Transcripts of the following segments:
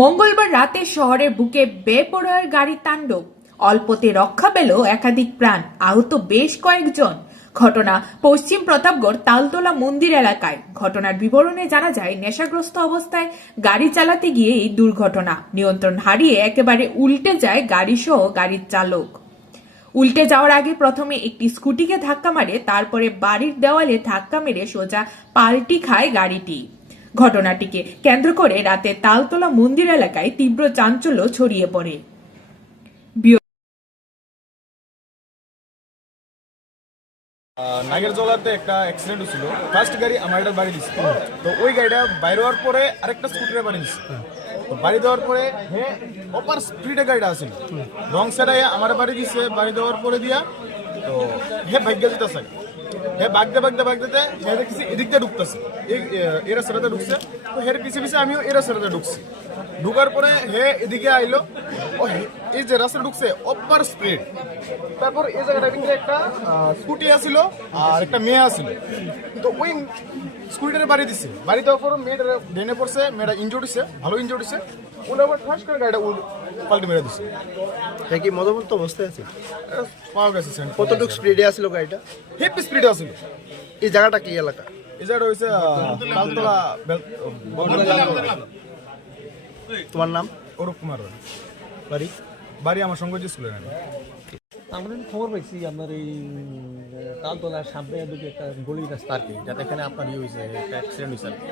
মঙ্গলবার রাতে শহরের বুকে বেপরোয়ার গাড়ি তাণ্ডব। অল্পতে রক্ষা পেল একাধিক প্রাণ, আহত বেশ কয়েকজন। ঘটনা পশ্চিম প্রতাপগড় তালতলা মন্দির এলাকায়। ঘটনার বিবরণে জানা যায়, নেশাগ্রস্ত অবস্থায় গাড়ি চালাতে গিয়ে এই দুর্ঘটনা। নিয়ন্ত্রণ হারিয়ে একেবারে উল্টে যায় গাড়ি সহ গাড়ির চালক। উল্টে যাওয়ার আগে প্রথমে একটি স্কুটিকে ধাক্কা মারে, তারপরে বাড়ির দেওয়ালে ধাক্কা মেরে সোজা পাল্টি খায় গাড়িটি। ঘটনাটিকে কেন্দ্র করে রাতে তালতলা মন্দির এলাকায় তীব্র চাঞ্চল্য ছড়িয়ে পড়ে। ব্যুরো নাগের একটা অ্যাক্সিডেন্ট হয়েছিল। ফার্স্ট গাড়ি আমার একটা বাড়ি দিচ্ছে তো ওই গাড়িটা বাইরে হওয়ার পরে আরেকটা স্কুটারে বাড়ি দিচ্ছে তো বাড়ি দেওয়ার পরে হে অপার স্পিডে গাড়িটা আসছিল রং সাইডে আমার বাড়ি দিচ্ছে বাড়ি দেওয়ার পরে দিয়া তো হে ভাগ্য যেতেছে। হে বাগদে বাগদে বাগদেতে হে দেখছি এদিক দিয়ে ঢুকতেছে। এরা সারাতে ঢুকছে। তো হের পিছে পিছে আমিও এরা সারাতে ঢুকছি। ঢুকার পরে হে এদিকে আইলো। ও এই যে রাস্তা ঢুকছে অপার স্পিড তারপর এই জায়গাটা কিন্তু একটা স্কুটি আছিল আর একটা মেয়ে আছিল। তো ওই স্কুটিটারে বাড়ি দিছে। বাড়ি দেওয়ার পর মেয়েটা ডেনে পড়ছে মেয়েটা ইনজোর দিছে ভালো ইনজোর দিছে ওটা আবার ফার্স্ট করে গাড়িটা পাল্টে মেরে দিছে। এটা কি মদমত্ত অবস্থায় আছে? পাওয়া গেছে কতটুকু স্পিডে আসলো গাড়িটা? হেপি স্পিডে আছিল। এই জায়গাটা কি এলাকা? এই জায়গাটা হয়েছে তালতলা তোমার নাম? অরূপ কুমার বাড়ি? বাড়ি আমার সঙ্গে যে স্কুলে আমরা খবর পাইছি, আপনার এই তালতলার সামনে দুটি একটা গলি রাস্তা আর কি, যাতে এখানে আপনার ইয়ে হয়েছে একটা অ্যাক্সিডেন্ট হয়েছে আর কি।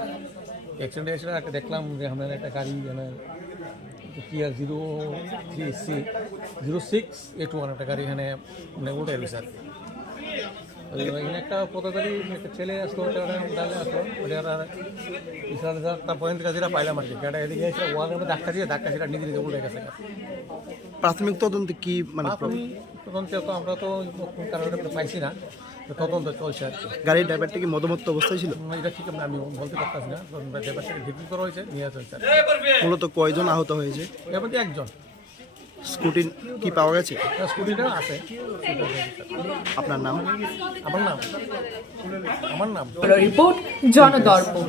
অ্যাক্সিডেন্ট হয়েছিল একটা দেখলাম যে আমার একটা গাড়ি মানে Kia zero three six zero six eight one একটা গাড়ি এখানে মানে উল্টে রয়েছে আর কি। একটা পথচারী একটা ছেলে আসলো ওটা ডালে আসলো। ওটা ইসরায়েল তার পয়েন্ট কাছে পাইলাম আর কি। গাড়ি এদিকে এসে ওয়ালের মধ্যে ধাক্কা দিয়ে ধাক্কা সেটা নিজে নিজে উল্টে গেছে। প্রাথমিক তদন্তে কি মানে তদন্তে তো আমরা তো কোন কারণে পাইছি না তদন্ত চলছে আর কি। গাড়ির ড্রাইভারটা কি মদমত্ত অবস্থায় ছিল? এটা ঠিক আমি বলতে পারতাছি না থেকে ভিত্তি করা হয়েছে নিয়ে আসা হয়েছে মূলত কয়জন আহত হয়েছে? এবার একজন। স্কুটি কি পাওয়া গেছে? স্কুটিটা আছে। আপনার নাম? আমার নাম। আমার নাম। রিপোর্ট জনদর্পণ।